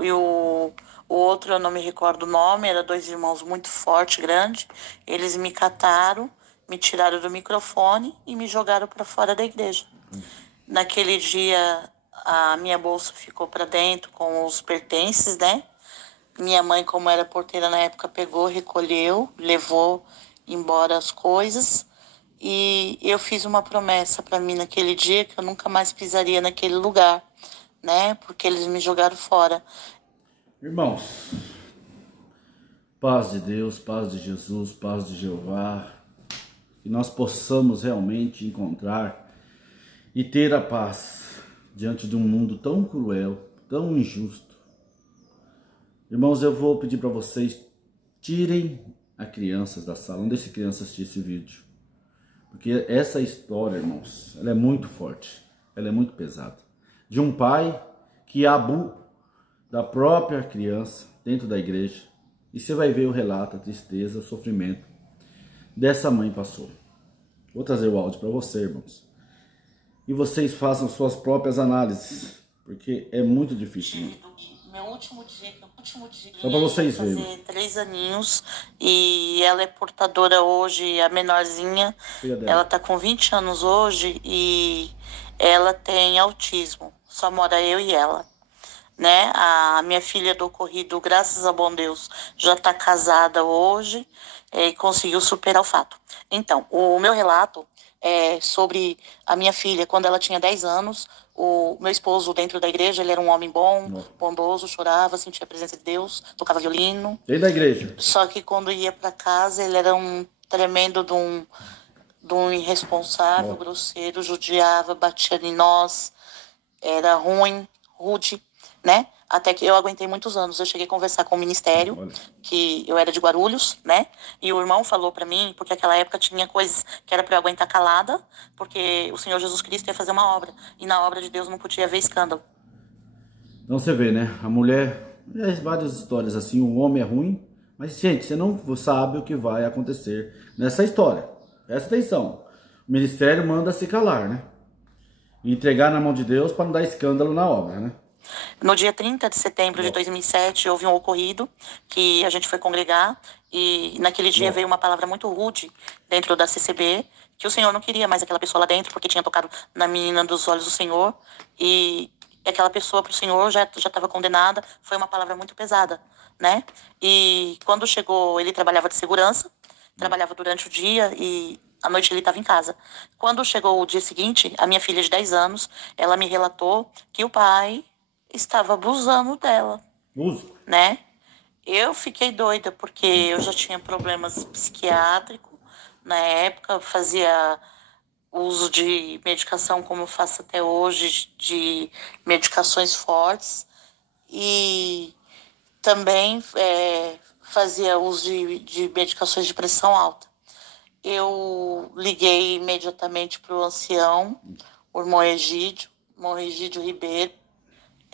e o outro eu não me recordo o nome, eram dois irmãos muito fortes, grandes. Eles me cataram, me tiraram do microfone e me jogaram para fora da igreja. Naquele dia, a minha bolsa ficou para dentro com os pertences, né? Minha mãe, como era porteira na época, pegou, recolheu, levou embora as coisas. E eu fiz uma promessa para mim naquele dia que eu nunca mais pisaria naquele lugar, né? Porque eles me jogaram fora. Irmãos, paz de Deus, paz de Jesus, paz de Jeová, que nós possamos realmente encontrar e ter a paz diante de um mundo tão cruel, tão injusto. Irmãos, eu vou pedir para vocês, tirem as crianças da sala, não deixem crianças assistir esse vídeo. Porque essa história, irmãos, ela é muito forte, ela é muito pesada. De um pai que abusa da própria criança dentro da igreja. E você vai ver o relato, a tristeza, o sofrimento dessa mãe passou. Vou trazer o áudio para você, irmãos. E vocês façam suas próprias análises, porque é muito difícil. Meu último dia, Só para vocês verem. fazer 3 aninhos e ela é portadora hoje, a menorzinha. Ela tá com 20 anos hoje e ela tem autismo. Só mora eu e ela, né? A minha filha do ocorrido, graças a bom Deus, já está casada hoje e conseguiu superar o fato. Então, o meu relato é sobre a minha filha, quando ela tinha 10 anos, o meu esposo dentro da igreja, ele era um homem bom, bondoso, chorava, sentia a presença de Deus, tocava violino. Dentro da igreja. Só que quando ia para casa, ele era um tremendo de um irresponsável, grosseiro, judiava, batia em nós, era ruim, rude, né? Até que eu aguentei muitos anos. Eu cheguei a conversar com o ministério, que eu era de Guarulhos, né? E o irmão falou para mim, porque naquela época tinha coisas que era para eu aguentar calada, porque o Senhor Jesus Cristo ia fazer uma obra. E na obra de Deus não podia haver escândalo. Então você vê, né? A mulher, várias histórias assim, o homem é ruim, mas gente, você não sabe o que vai acontecer nessa história. Presta atenção. O ministério manda se calar, né? E entregar na mão de Deus para não dar escândalo na obra, né? No dia 30 de setembro de 2007, houve um ocorrido que a gente foi congregar e naquele dia veio uma palavra muito rude dentro da CCB, que o Senhor não queria mais aquela pessoa lá dentro, porque tinha tocado na menina dos olhos do Senhor e aquela pessoa para o Senhor já estava condenada. Foi uma palavra muito pesada, né? E quando chegou, ele trabalhava de segurança, trabalhava durante o dia e à noite ele estava em casa. Quando chegou o dia seguinte, a minha filha de 10 anos, ela me relatou que o pai estava abusando dela, né? Eu fiquei doida, porque eu já tinha problemas psiquiátricos na época, fazia uso de medicação, como eu faço até hoje, de medicações fortes, e também fazia uso de medicações de pressão alta. Eu liguei imediatamente para o ancião, o irmão Egídio Ribeiro.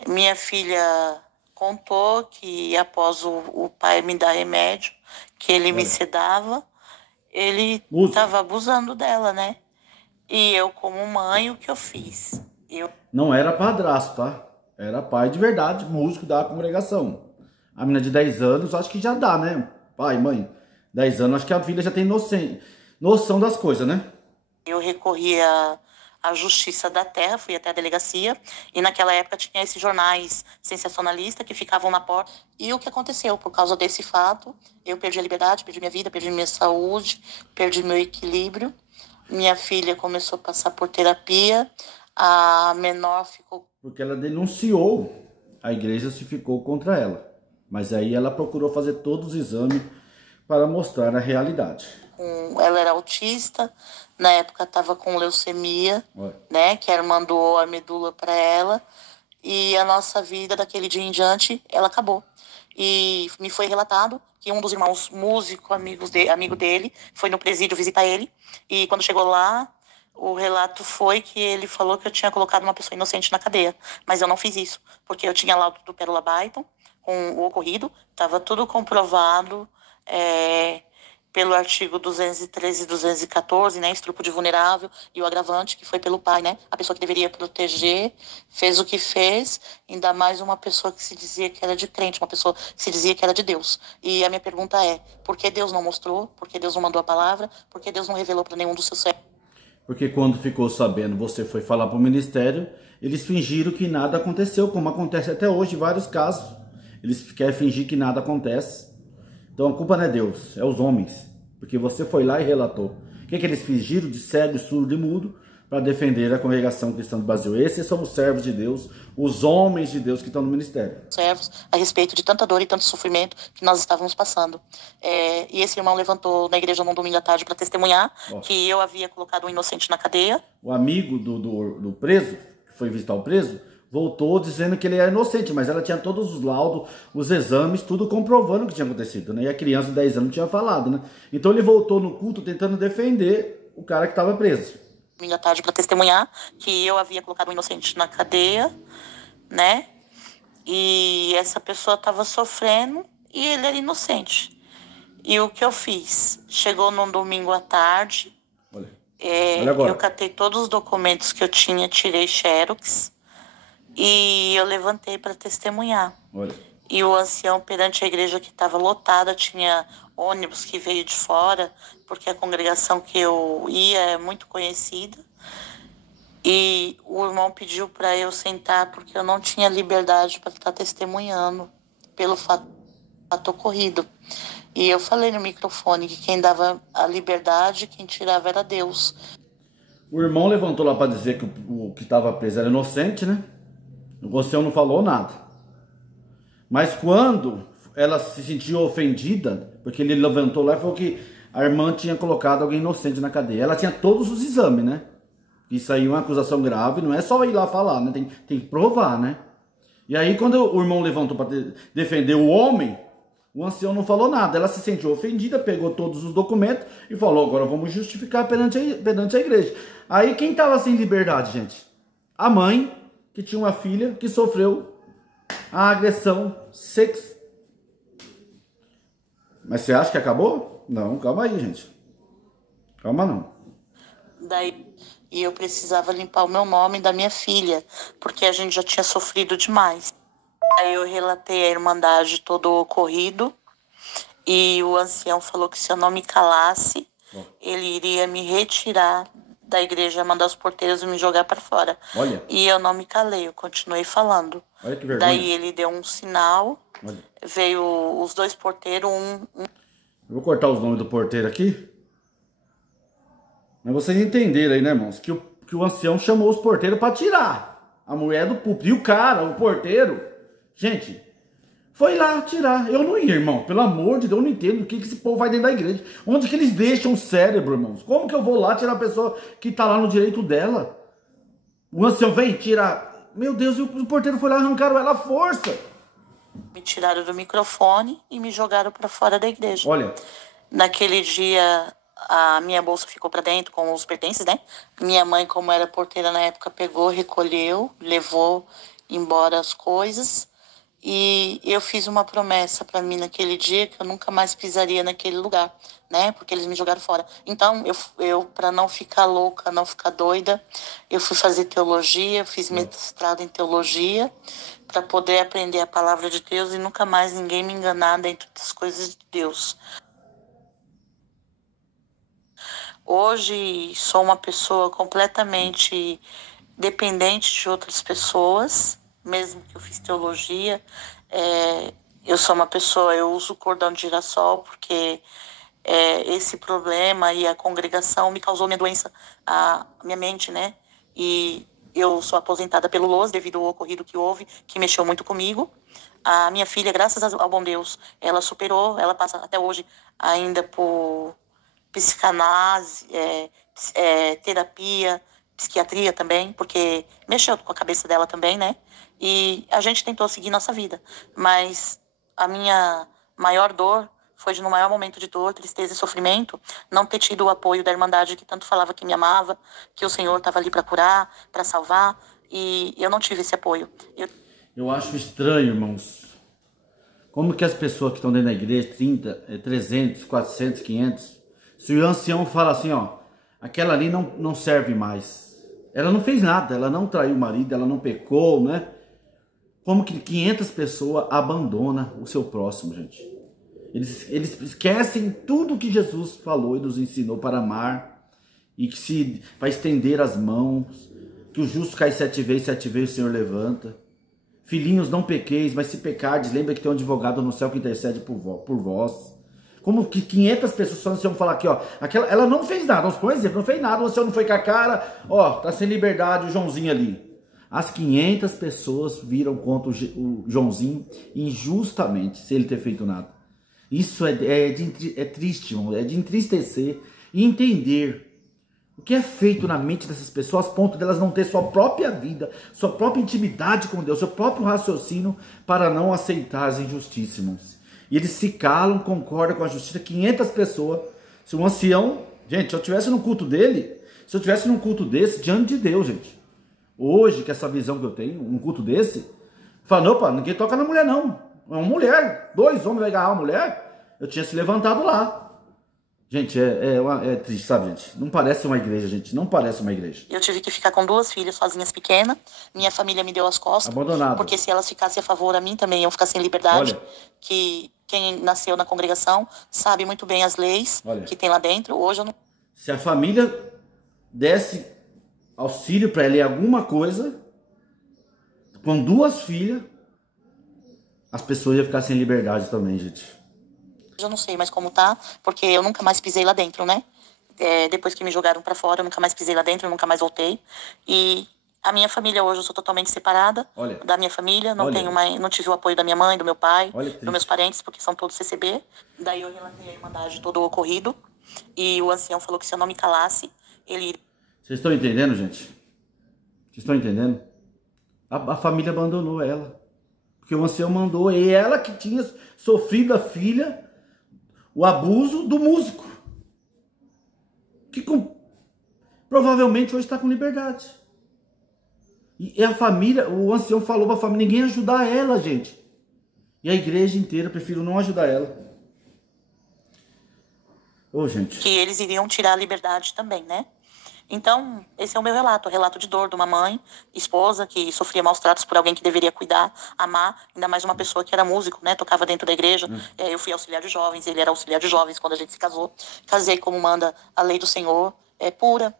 Minha filha contou que após o pai me dar remédio, que ele me sedava, ele estava abusando dela, né? E eu, como mãe, o que eu fiz? Não era padrasto, tá? Era pai de verdade, músico da congregação. A menina de 10 anos, acho que já dá, né? Pai, mãe, 10 anos, acho que a filha já tem noção das coisas, né? Eu recorri à Justiça da Terra, fui até a delegacia, e naquela época tinha esses jornais sensacionalistas que ficavam na porta. E o que aconteceu? Por causa desse fato, eu perdi a liberdade, perdi minha vida, perdi minha saúde, perdi meu equilíbrio. Minha filha começou a passar por terapia, a menor ficou... Porque ela denunciou, a igreja se ficou contra ela. Mas aí ela procurou fazer todos os exames para mostrar a realidade. Ela era autista, na época estava com leucemia, né? Que a irmã doou a medula para ela. E a nossa vida, daquele dia em diante, ela acabou. E me foi relatado que um dos irmãos músico, amigo dele, foi no presídio visitar ele. E quando chegou lá, o relato foi que ele falou que eu tinha colocado uma pessoa inocente na cadeia. Mas eu não fiz isso, porque eu tinha laudo do Pérola Byton com o ocorrido, estava tudo comprovado. pelo artigo 213 e 214, né, estupro de vulnerável, e o agravante que foi pelo pai, né, a pessoa que deveria proteger, fez o que fez, ainda mais uma pessoa que se dizia que era de crente, uma pessoa que se dizia que era de Deus. E a minha pergunta é, por que Deus não mostrou? Por que Deus não mandou a palavra? Por que Deus não revelou para nenhum dos seus servos? Porque quando ficou sabendo, você foi falar para o ministério, eles fingiram que nada aconteceu, como acontece até hoje em vários casos. Eles querem fingir que nada acontece. Então a culpa não é Deus, é os homens. Porque você foi lá e relatou. O que eles fingiram de cego, surdo e mudo para defender a congregação cristã do Brasil? Esses são os servos de Deus, os homens de Deus que estão no ministério. Servos a respeito de tanta dor e tanto sofrimento que nós estávamos passando. E esse irmão levantou na igreja num domingo à tarde para testemunhar que eu havia colocado um inocente na cadeia. O amigo do preso, que foi visitar o preso, voltou dizendo que ele era inocente, mas ela tinha todos os laudos, os exames, tudo comprovando o que tinha acontecido, né? E a criança de 10 anos não tinha falado, né? Então ele voltou no culto tentando defender o cara que estava preso. Domingo à tarde para testemunhar que eu havia colocado um inocente na cadeia, né? E essa pessoa estava sofrendo e ele era inocente. E o que eu fiz? Chegou num domingo à tarde, Olha agora. eu catei todos os documentos que eu tinha, tirei xerox, e eu levantei para testemunhar. Olha. E o ancião, perante a igreja que estava lotada, tinha ônibus que veio de fora, porque a congregação que eu ia é muito conhecida. E o irmão pediu para eu sentar, porque eu não tinha liberdade para estar testemunhando pelo fato ocorrido. E eu falei no microfone que quem dava a liberdade, quem tirava era Deus. O irmão levantou lá para dizer que o que estava preso era inocente, né? O ancião não falou nada. Mas quando ela se sentiu ofendida, porque ele levantou lá e falou que a irmã tinha colocado alguém inocente na cadeia. Ela tinha todos os exames, né? Isso aí é uma acusação grave, não é só ir lá falar, né? Tem que provar, né? E aí quando o irmão levantou para defender o homem, o ancião não falou nada. Ela se sentiu ofendida, pegou todos os documentos e falou, agora vamos justificar perante a igreja. Aí quem estava sem liberdade, gente? A mãe, que tinha uma filha que sofreu a agressão sexual. Mas você acha que acabou? Não, calma aí, gente. Calma não. E eu precisava limpar o meu nome da minha filha, porque a gente já tinha sofrido demais. Aí eu relatei a irmandade todo o ocorrido, e o ancião falou que se eu não me calasse, ele iria me retirar da igreja, mandar os porteiros me jogar para fora. Olha. E eu não me calei, eu continuei falando. Olha que vergonha. Daí ele deu um sinal, veio os dois porteiros, Eu vou cortar os nomes do porteiro aqui. Mas vocês entenderam aí, né, irmãos? Que o ancião chamou os porteiros para tirar a mulher do púlpito. E o cara, o porteiro, gente, foi lá tirar. Eu não ia, irmão. Pelo amor de Deus, eu não entendo o que esse povo vai dentro da igreja. Onde que eles deixam o cérebro, irmãos? Como que eu vou lá tirar a pessoa que tá lá no direito dela? O ancião vem tirar. Meu Deus, e o porteiro foi lá, arrancaram ela à força. Me tiraram do microfone e me jogaram para fora da igreja. Olha. Naquele dia, a minha bolsa ficou para dentro com os pertences, né? Minha mãe, como era porteira na época, pegou, recolheu, levou embora as coisas. E eu fiz uma promessa para mim naquele dia que eu nunca mais pisaria naquele lugar, né? Porque eles me jogaram fora. Então, eu para não ficar louca, não ficar doida, eu fui fazer teologia, fiz mestrado em teologia, para poder aprender a palavra de Deus e nunca mais ninguém me enganar dentro das coisas de Deus. Hoje sou uma pessoa completamente dependente de outras pessoas, mesmo que eu fiz teologia. Eu sou uma pessoa, eu uso cordão de girassol porque esse problema e a congregação me causou minha doença, a minha mente, né? E eu sou aposentada pelo LOAS devido ao ocorrido que houve, que mexeu muito comigo. A minha filha, graças ao bom Deus, ela superou, ela passa até hoje ainda por psicanálise, terapia, psiquiatria também, porque mexeu com a cabeça dela também, né? E a gente tentou seguir nossa vida, mas a minha maior dor foi no maior momento de dor, tristeza e sofrimento, não ter tido o apoio da Irmandade que tanto falava que me amava, que o Senhor estava ali para curar, para salvar, e eu não tive esse apoio. Eu acho estranho, irmãos, Como que as pessoas que estão dentro da igreja, 30, 300, 400, 500, se o ancião fala assim, ó, aquela ali não serve mais. Ela não fez nada, ela não traiu o marido, ela não pecou, né? Como que 500 pessoas abandonam o seu próximo, gente? Eles esquecem tudo que Jesus falou e nos ensinou para amar e que para estender as mãos, que o justo cai 7 vezes o Senhor levanta. Filhinhos, não pequeis, mas se pecardes, lembra que tem um advogado no céu que intercede por vós. Como que 500 pessoas vão falar aqui, ó, ela não fez nada, vamos por exemplo, não fez nada, o senhor não foi com a cara, ó, tá sem liberdade o Joãozinho ali. As 500 pessoas viram contra o Joãozinho injustamente, sem ele ter feito nada. Isso é triste, irmão, é de entristecer e entender o que é feito na mente dessas pessoas, a ponto delas não ter sua própria vida, sua própria intimidade com Deus, seu próprio raciocínio para não aceitar as injustiças, irmãos. E eles se calam, concordam com a justiça. 500 pessoas. Se um ancião... Gente, se eu estivesse no culto dele, se eu estivesse num culto desse, diante de Deus, gente. Hoje, que essa visão que eu tenho, um culto desse, fala, opa, ninguém toca na mulher não. É uma mulher, 2 homens vai agarrar uma mulher. Eu tinha se levantado lá. Gente, é triste, sabe, gente? Não parece uma igreja, gente. Não parece uma igreja. Eu tive que ficar com 2 filhas sozinhas pequenas. Minha família me deu as costas. Abandonado. Porque se elas ficassem a favor a mim também, iam ficar sem liberdade. Olha. Que quem nasceu na congregação sabe muito bem as leis que tem lá dentro. Hoje eu não... Se a família desse auxílio para ela em alguma coisa, com 2 filhas, as pessoas iam ficar sem liberdade também, gente. Eu não sei mais como tá, porque eu nunca mais pisei lá dentro, né? Depois que me jogaram pra fora, eu nunca mais pisei lá dentro, eu nunca mais voltei. E a minha família hoje, eu sou totalmente separada da minha família. Não tive o apoio da minha mãe, do meu pai, dos meus parentes, porque são todos CCB. Daí eu relatei a irmandade todo o ocorrido. E o ancião falou que se eu não me calasse, ele... Vocês estão entendendo, gente? Vocês estão entendendo? A família abandonou ela. Porque o ancião mandou, e ela que tinha sofrido a filha... o abuso do músico, que provavelmente hoje está com liberdade. E a família, o ancião falou para a família, ninguém ajudar ela, gente. E a igreja inteira prefiro não ajudar ela. Ô, gente. Que eles iriam tirar a liberdade também, né? Então, esse é o meu relato, o relato de dor de uma mãe, esposa, que sofria maus tratos por alguém que deveria cuidar, amar, ainda mais uma pessoa que era músico, né, tocava dentro da igreja. Eu fui auxiliar de jovens, ele era auxiliar de jovens quando a gente se casou. Casei como manda a lei do Senhor, pura,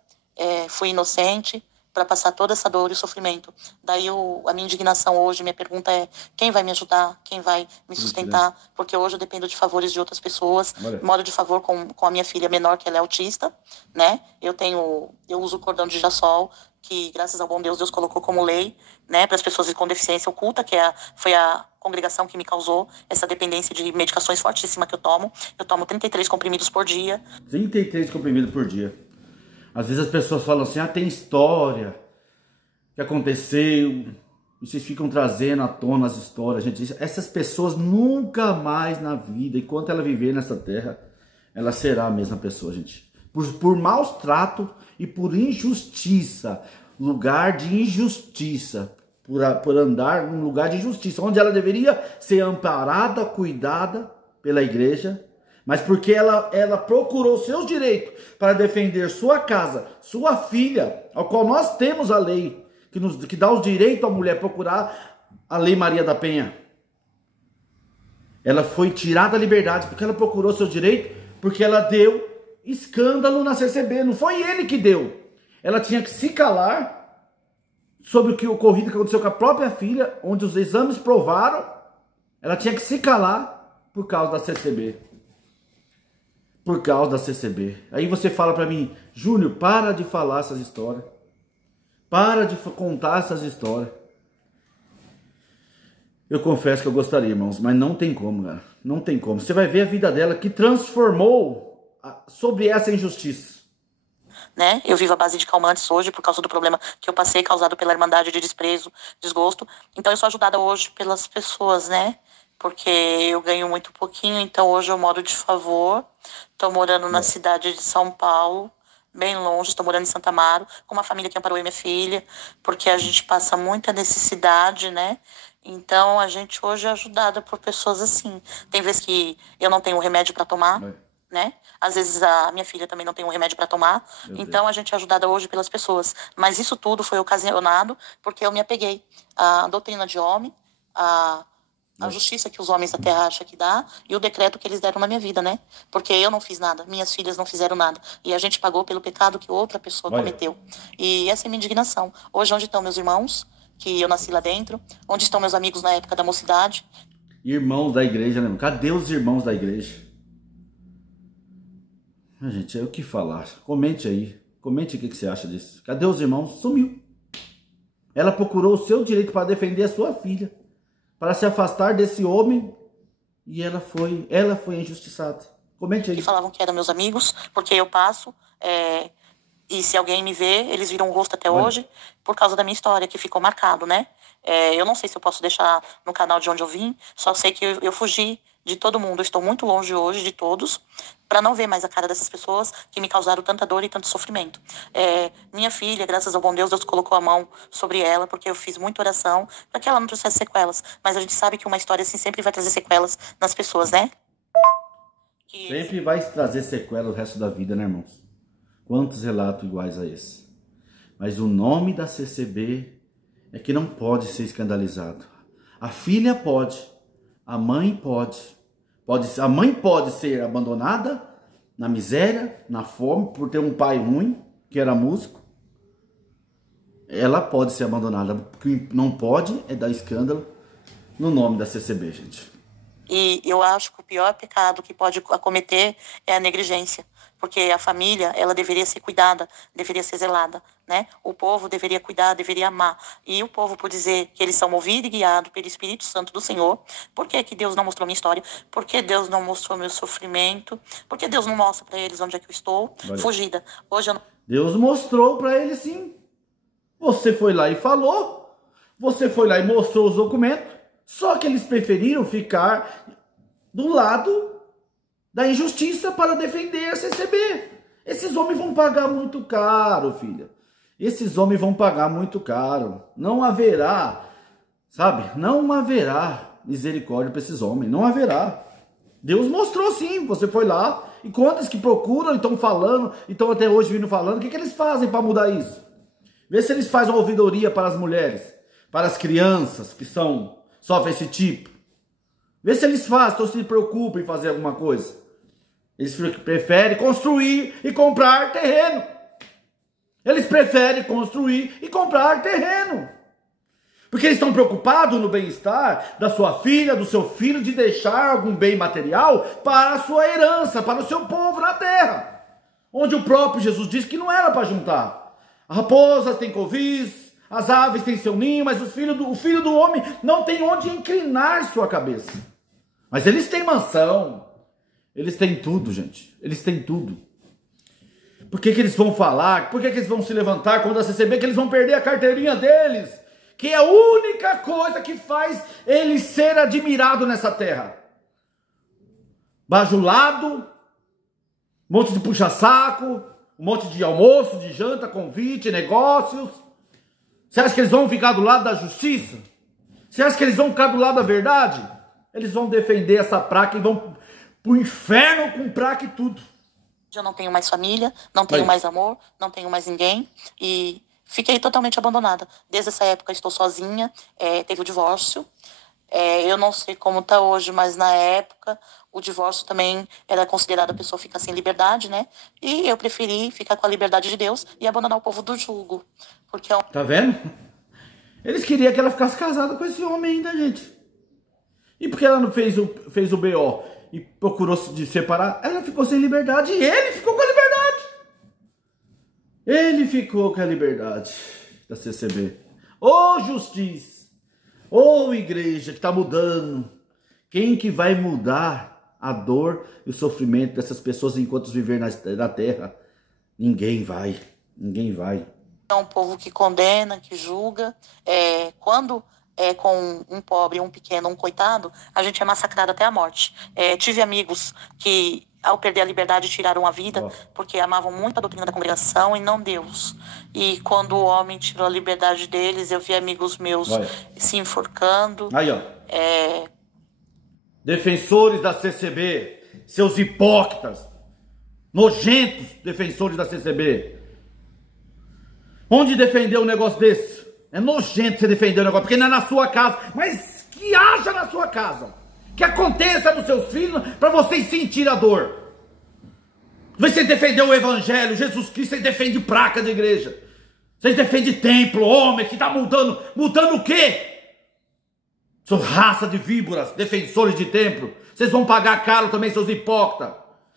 fui inocente, para passar toda essa dor e sofrimento. Daí a minha indignação hoje, minha pergunta é, quem vai me ajudar? Quem vai me sustentar? Porque hoje eu dependo de favores de outras pessoas. Moro de favor com a minha filha menor, que ela é autista, né? Eu uso o cordão de girassol, que graças ao bom Deus, Deus colocou como lei, né, para as pessoas com deficiência oculta, que foi a congregação que me causou essa dependência de medicações fortíssimas que eu tomo. Eu tomo 33 comprimidos por dia. 33 comprimidos por dia. Às vezes as pessoas falam assim, tem história que aconteceu, e vocês ficam trazendo à tona as histórias. Gente, essas pessoas nunca mais na vida, enquanto ela viver nessa terra, ela será a mesma pessoa, gente. Por maus trato e por injustiça, lugar de injustiça, por andar num lugar de injustiça, onde ela deveria ser amparada, cuidada pela igreja, mas porque ela procurou seus direitos para defender sua casa, sua filha, ao qual nós temos a lei, que dá os direitos à mulher procurar a Lei Maria da Penha. Ela foi tirada da liberdade porque ela procurou seus direitos, porque ela deu escândalo na CCB, não foi ele que deu. Ela tinha que se calar sobre o que ocorrido que aconteceu com a própria filha, onde os exames provaram, ela tinha que se calar por causa da CCB. Por causa da CCB. Aí você fala pra mim, Júnior, para de falar essas histórias. Para de contar essas histórias. Eu confesso que eu gostaria, irmãos, mas não tem como, cara. Não tem como. Você vai ver a vida dela que transformou sobre essa injustiça. Né? Eu vivo à base de calmantes hoje por causa do problema que eu passei, causado pela irmandade de desprezo, desgosto. Então eu sou ajudada hoje pelas pessoas, né? Porque eu ganho muito pouquinho, então hoje eu moro de favor. Estou morando na cidade de São Paulo, bem longe, estou morando em Santa Amaro, com uma família que amparou eu e minha filha, porque a gente passa muita necessidade, né? Então, a gente hoje é ajudada por pessoas assim. Tem vezes que eu não tenho remédio para tomar, né? Às vezes a minha filha também não tem um remédio para tomar. Então, a gente é ajudada hoje pelas pessoas. Mas isso tudo foi ocasionado porque eu me apeguei à doutrina de homem, a justiça que os homens da terra acham que dá e o decreto que eles deram na minha vida, né? Porque eu não fiz nada, minhas filhas não fizeram nada. E a gente pagou pelo pecado que outra pessoa cometeu. E essa é a minha indignação. Hoje, onde estão meus irmãos, que eu nasci lá dentro? Onde estão meus amigos na época da mocidade? Irmãos da igreja, né? Cadê os irmãos da igreja? Gente, é o que falar. Comente aí. Comente o que você acha disso. Cadê os irmãos? Sumiu. Ela procurou o seu direito para defender a sua filha, para se afastar desse homem, e ela foi injustiçada. Comente aí. Que falavam que eram meus amigos, porque eu passo, e se alguém me vê, eles viram o rosto até hoje, por causa da minha história, que ficou marcado, né? Eu não sei se eu posso deixar no canal de onde eu vim, só sei que eu fugi de todo mundo, eu estou muito longe hoje de todos, para não ver mais a cara dessas pessoas que me causaram tanta dor e tanto sofrimento. Minha filha, graças ao bom Deus, Deus colocou a mão sobre ela, porque eu fiz muita oração para que ela não trouxesse sequelas. Mas a gente sabe que uma história assim sempre vai trazer sequelas nas pessoas, né? Sempre vai trazer sequela o resto da vida, né, irmãos? Quantos relatos iguais a esse? Mas o nome da CCB é que não pode ser escandalizado. A filha pode, a mãe pode. A mãe pode ser abandonada na miséria, na fome, por ter um pai ruim, que era músico. Ela pode ser abandonada. O que não pode é dar escândalo no nome da CCB, gente. E eu acho que o pior pecado que pode acometer é a negligência. Porque a família, ela deveria ser cuidada, deveria ser zelada, né? O povo deveria cuidar, deveria amar. E o povo, por dizer que eles são movidos e guiados pelo Espírito Santo do Senhor, por que que Deus não mostrou minha história? Por que Deus não mostrou meu sofrimento? Por que Deus não mostra para eles onde é que eu estou? Fugida. Hoje eu não... Deus mostrou para eles, sim. Você foi lá e falou. Você foi lá e mostrou os documentos. Só que eles preferiram ficar do lado da injustiça para defender a CCB. Esses homens vão pagar muito caro, filha. Esses homens vão pagar muito caro. Não haverá, sabe? Não haverá misericórdia para esses homens. Não haverá. Deus mostrou sim. Você foi lá. E quantos que procuram e estão falando, e estão até hoje vindo falando, o que eles fazem para mudar isso? Vê se eles fazem uma ouvidoria para as mulheres, para as crianças que sofrem esse tipo. Vê se eles fazem, então se preocupam em fazer alguma coisa. Eles preferem construir e comprar terreno. Eles preferem construir e comprar terreno. Porque eles estão preocupados no bem-estar da sua filha, do seu filho, de deixar algum bem material para a sua herança, para o seu povo na terra. Onde o próprio Jesus disse que não era para juntar. As raposas têm covis, as aves têm seu ninho, mas o filho do homem não tem onde inclinar sua cabeça. Mas eles têm mansão. Eles têm tudo, gente. Eles têm tudo. Por que eles vão falar? Por que eles vão se levantar quando a CCB? Que eles vão perder a carteirinha deles. Que é a única coisa que faz eles ser admirado nessa terra. Bajulado, um monte de puxa-saco, um monte de almoço, de janta, convite, negócios. Você acha que eles vão ficar do lado da justiça? Você acha que eles vão ficar do lado da verdade? Eles vão defender essa praga e vão pro inferno com praga e tudo. Eu não tenho mais família, não tenho mais amor, não tenho mais ninguém e fiquei totalmente abandonada. Desde essa época estou sozinha, teve o divórcio. Eu não sei como está hoje, mas na época o divórcio também era considerado a pessoa ficar sem liberdade, né? E eu preferi ficar com a liberdade de Deus e abandonar o povo do jugo. Porque Tá vendo? Eles queriam que ela ficasse casada com esse homem ainda, gente. E porque ela não fez o BO e procurou se separar, ela ficou sem liberdade e ele ficou com a liberdade. Ele ficou com a liberdade da CCB. Ô justiça, ô igreja que está mudando. Quem que vai mudar a dor e o sofrimento dessas pessoas enquanto viver na terra? Ninguém vai, ninguém vai. É um povo que condena, que julga. Quando com um pobre, um pequeno, um coitado, a gente é massacrado até a morte. Tive amigos que ao perder a liberdade, tiraram a vida, Ó. porque amavam muito a doutrina da congregação e não Deus. E quando o homem tirou a liberdade deles, eu vi amigos meus Olha. se enforcando. Aí, ó. Defensores da CCB, seus hipócritas, nojentos defensores da CCB. Onde defender um negócio desse? É nojento você defender um negócio, porque não é na sua casa. Mas que haja na sua casa. Que aconteça nos seus filhos, para vocês sentirem a dor. Vocês defendem o evangelho, Jesus Cristo, vocês defendem placa de igreja. Vocês defendem templo, homem que está mudando. Mudando o quê? Sua raça de víboras, defensores de templo. Vocês vão pagar caro também, seus hipócritas.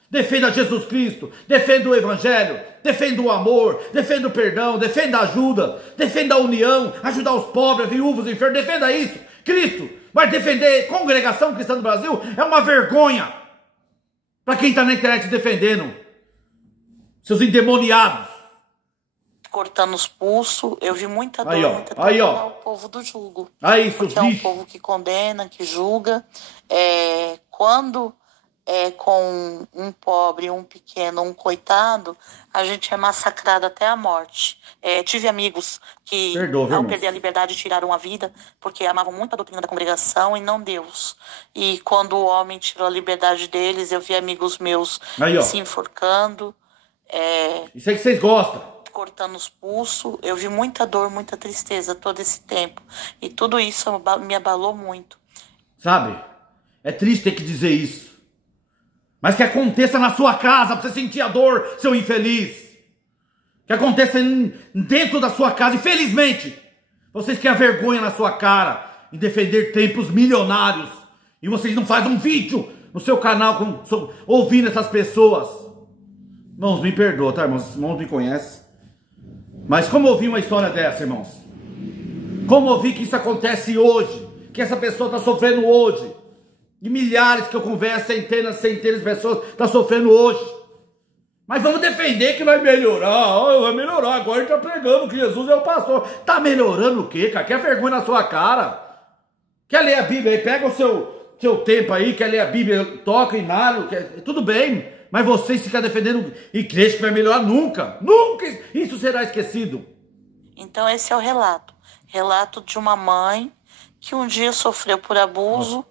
Defenda Jesus Cristo, defenda o evangelho, defenda o amor, defenda o perdão, defenda a ajuda, defenda a união, ajudar os pobres, viúvos, enfermos, defenda isso. Cristo, mas defender congregação cristã no Brasil é uma vergonha para quem está na internet defendendo. Seus endemoniados. Cortando os pulsos, eu vi muita dor, aí, ó, muita dor aí, ó. ao povo do julgo. Aí, porque é um povo que condena, que julga. Quando é com um pobre, um pequeno, um coitado, a gente é massacrado até a morte. Tive amigos que, ao perder a liberdade, tiraram a vida, porque amavam muito a doutrina da congregação e não Deus. E quando o homem tirou a liberdade deles, eu vi amigos meus aí, se enforcando. Isso aí que vocês gostam. Cortando os pulsos, eu vi muita dor, muita tristeza todo esse tempo. E tudo isso me abalou muito. Sabe? É triste ter que dizer isso. Mas que aconteça na sua casa, pra você sentir a dor, seu infeliz. Que aconteça dentro da sua casa. Infelizmente, vocês que a vergonha na sua cara em defender templos milionários. E vocês não fazem um vídeo no seu canal ouvindo essas pessoas. Irmãos, me perdoa, tá, irmãos? Os irmãos me conhecem. Mas como eu vi uma história dessa, irmãos? Como eu vi que isso acontece hoje? Que essa pessoa está sofrendo hoje? De milhares que eu converso, centenas de pessoas estão sofrendo hoje. Mas vamos defender que vai melhorar. Vai melhorar, agora ele está pregando que Jesus é o pastor. Tá melhorando o quê, cara? Quer vergonha na sua cara? Quer ler a Bíblia aí? Pega o seu tempo aí, quer ler a Bíblia, toca e nada, tudo bem. Mas vocês ficam defendendo igreja que vai melhorar nunca. Nunca isso será esquecido. Então esse é o relato. Relato de uma mãe que um dia sofreu por abuso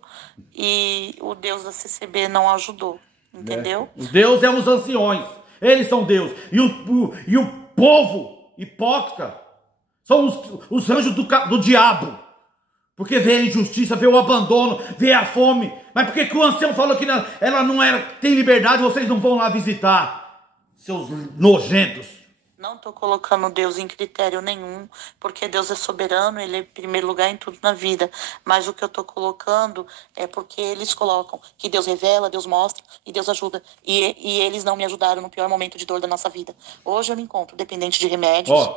e o Deus da CCB não ajudou. Entendeu? Os Deus é os anciões. Eles são Deus. E o povo hipócrita são os anjos do diabo. Porque vê a injustiça, vê o abandono, vê a fome. Mas por que o ancião falou que ela não tem liberdade, vocês não vão lá visitar? Seus nojentos. Não estou colocando Deus em critério nenhum, porque Deus é soberano, Ele é em primeiro lugar em tudo na vida. Mas o que eu estou colocando é porque eles colocam que Deus revela, Deus mostra e Deus ajuda. E eles não me ajudaram no pior momento de dor da nossa vida. Hoje eu me encontro dependente de remédios,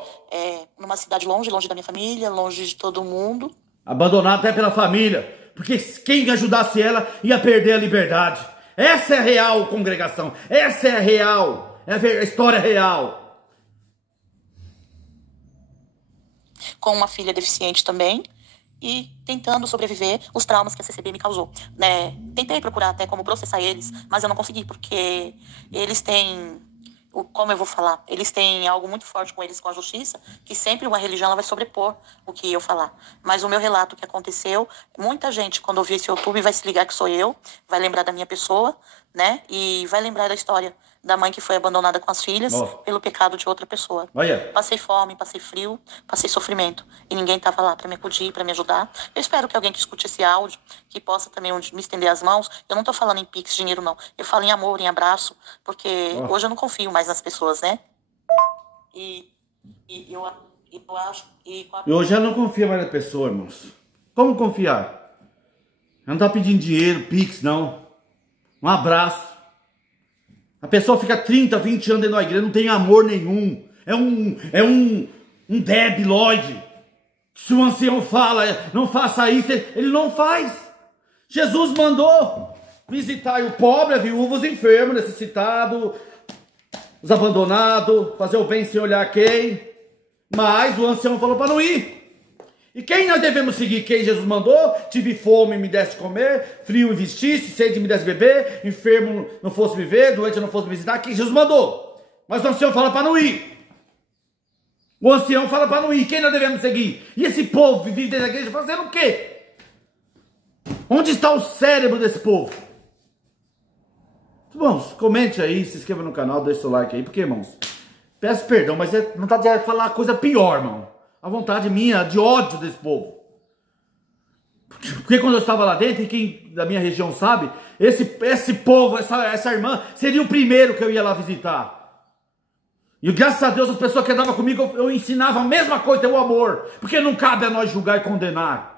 numa cidade longe da minha família, longe de todo mundo. Abandonado até pela família, porque quem ajudasse ela ia perder a liberdade. Essa é a real congregação, essa é a real, é a história real. Com uma filha deficiente também e tentando sobreviver os traumas que a CCB me causou. Tentei procurar até como processar eles, mas eu não consegui, porque eles têm... Como eu vou falar? Eles têm algo muito forte com eles, com a justiça, que sempre uma religião ela vai sobrepor o que eu falar. Mas o meu relato que aconteceu, muita gente, quando ouvir esse YouTube, vai se ligar que sou eu, vai lembrar da minha pessoa, né? E vai lembrar da história da mãe que foi abandonada com as filhas pelo pecado de outra pessoa. Passei fome, passei frio, passei sofrimento. E ninguém estava lá para me acudir, para me ajudar. Eu espero que alguém que escute esse áudio, que possa também me estender as mãos. Eu não estou falando em pix, dinheiro, não. Eu falo em amor, em abraço, porque hoje eu não confio mais nas pessoas, né? E eu acho... E hoje eu não confio mais na pessoa, irmãos. Como confiar? Eu não estou pedindo dinheiro, pix, não. Um abraço. A pessoa fica 30, 20 anos dentro da igreja, não tem amor nenhum. É um debilóide. Se o ancião fala, não faça isso, ele não faz. Jesus mandou visitar o pobre, a viúva, os enfermos, necessitados, os abandonados, fazer o bem sem olhar quem. Mas o ancião falou para não ir. E quem nós devemos seguir? Quem Jesus mandou? Tive fome e me desse de comer, frio e vestisse, sede e me desse beber, enfermo não fosse me ver, doente não fosse me visitar. Quem Jesus mandou? Mas o ancião fala para não ir. O ancião fala para não ir. Quem nós devemos seguir? E esse povo vive dentro da igreja fazendo o quê? Onde está o cérebro desse povo? Irmãos, comente aí, se inscreva no canal, deixe seu like aí. Porque, irmãos, peço perdão, mas é vontade de falar coisa pior, irmão. A vontade minha, de ódio desse povo. Porque quando eu estava lá dentro, e quem da minha região sabe, esse povo, essa irmã, seria o primeiro que eu ia lá visitar. E graças a Deus, as pessoas que andavam comigo, eu ensinava a mesma coisa, o amor. Porque não cabe a nós julgar e condenar.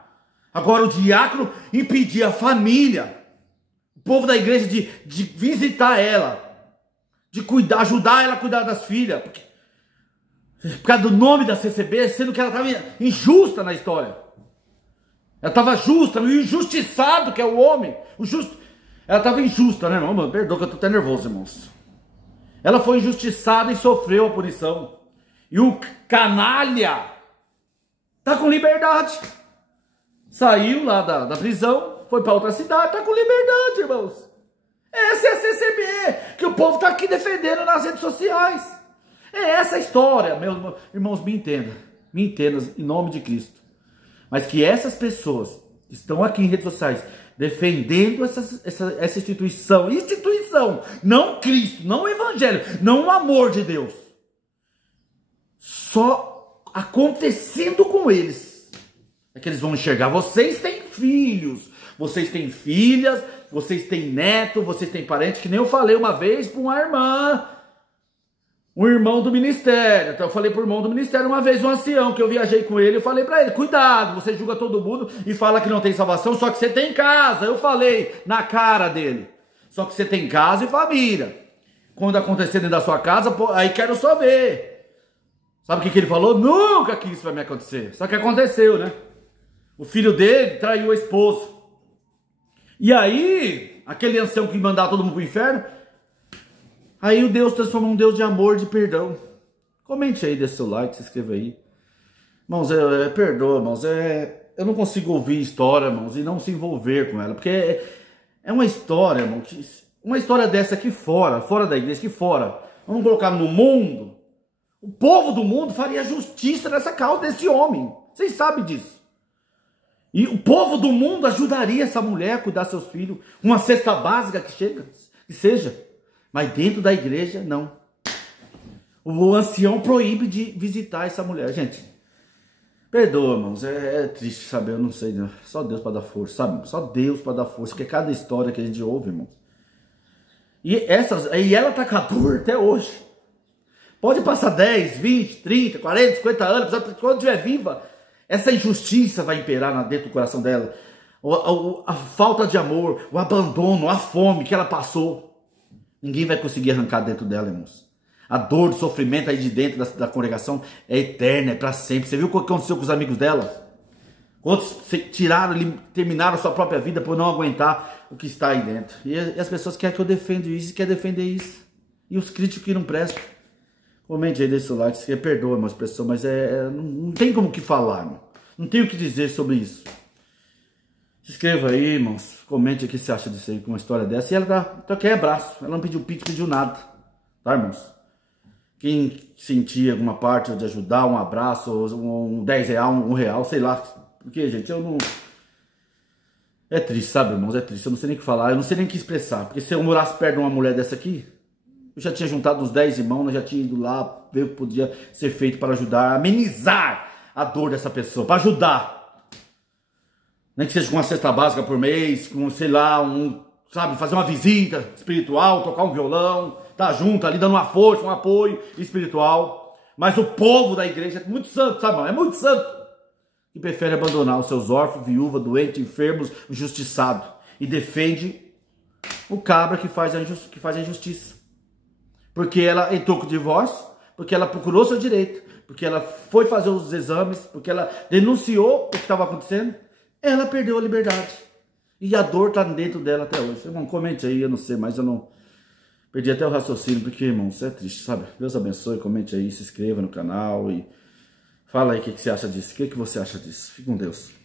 Agora o diácono impedia a família, o povo da igreja de visitar ela, de cuidar, ajudar ela a cuidar das filhas. Por causa do nome da CCB, sendo que ela estava injusta na história. Ela estava justa, o injustiçado que é o homem. Ela estava injusta, né, irmão? Perdoa que eu estou até nervoso, irmãos. Ela foi injustiçada e sofreu a punição. E o canalha está com liberdade. Saiu lá da prisão, foi para outra cidade, está com liberdade, irmãos. Essa é a CCB, que o povo está aqui defendendo nas redes sociais. É essa a história, meus irmãos, me entendam em nome de Cristo. Mas que essas pessoas que estão aqui em redes sociais defendendo essa instituição, não Cristo, não o Evangelho, não o amor de Deus, só acontecendo com eles, é que eles vão enxergar. Vocês têm filhos, vocês têm filhas, vocês têm neto, vocês têm parente, que nem eu falei uma vez para uma irmã, um irmão do ministério. Então eu falei pro irmão do ministério uma vez, um ancião, que eu viajei com ele, eu falei para ele, cuidado, você julga todo mundo e fala que não tem salvação, só que você tem casa. Eu falei na cara dele, só que você tem casa e família. Quando acontecer dentro da sua casa, pô, aí quero só ver. Sabe o que ele falou? Nunca que isso vai me acontecer. Só que aconteceu, né? O filho dele traiu a esposa. E aí, aquele ancião que mandava todo mundo pro inferno, aí o Deus transformou um Deus de amor, de perdão. Comente aí, deixa seu like, se inscreva aí. Irmãos, perdoa, irmãos. Eu não consigo ouvir história, irmãos, e não se envolver com ela. Porque é uma história, irmão. Uma história dessa aqui fora da igreja, aqui fora. Vamos colocar no mundo. O povo do mundo faria justiça nessa causa desse homem. Vocês sabem disso. E o povo do mundo ajudaria essa mulher a cuidar dos seus filhos. Uma cesta básica que seja. Mas dentro da igreja, não. O ancião proíbe de visitar essa mulher. Gente, perdoa, irmãos. É triste saber, eu não sei. Né? Só Deus para dar força, sabe? Só Deus para dar força. Porque cada história que a gente ouve, irmãos. E ela tá com a dor até hoje. Pode passar 10, 20, 30, 40, 50 anos. Quando estiver viva, essa injustiça vai imperar dentro do coração dela. A falta de amor, o abandono, a fome que ela passou. Ninguém vai conseguir arrancar dentro dela, irmãos. A dor, o sofrimento aí de dentro da congregação é eterna, é para sempre. Você viu o que aconteceu com os amigos dela? Quantos terminaram a sua própria vida por não aguentar o que está aí dentro. E as pessoas querem que eu defenda isso e querem defender isso. E os críticos que não prestam. Comente aí, deixa seu like, se perdoa, irmãos, pessoas, mas não tem como que falar, irmão. Não tem o que dizer sobre isso. Se inscreva aí, irmãos. Comente o que você acha disso aí, com uma história dessa. E ela tá aqui, abraço. Ela não pediu pix, pediu nada. Tá, irmãos? Quem sentir alguma parte de ajudar, um abraço, um 10 real, um real, sei lá. Porque, gente, eu não... É triste, sabe, irmãos? É triste. Eu não sei nem o que falar. Eu não sei nem o que expressar. Porque se eu morasse perto de uma mulher dessa aqui, eu já tinha juntado uns 10 irmãos, nós já tinha ido lá ver o que podia ser feito para ajudar, amenizar a dor dessa pessoa, para ajudar. Nem que seja com uma cesta básica por mês, com, sei lá, sabe, fazer uma visita espiritual, tocar um violão, tá junto ali, dando uma força, um apoio espiritual. Mas o povo da igreja é muito santo, sabe, é muito santo, que prefere abandonar os seus órfãos, viúvas, doentes, enfermos, injustiçados, e defende o cabra que faz a injustiça. Porque ela entrou com o divórcio, porque ela procurou seu direito, porque ela foi fazer os exames, porque ela denunciou o que estava acontecendo, ela perdeu a liberdade. E a dor está dentro dela até hoje. Irmão, comente aí, eu não sei, mas eu não... Perdi até o raciocínio, porque, irmão, isso é triste, sabe? Deus abençoe, comente aí, se inscreva no canal e Fala aí o que você acha disso. O que você acha disso? Fique com Deus.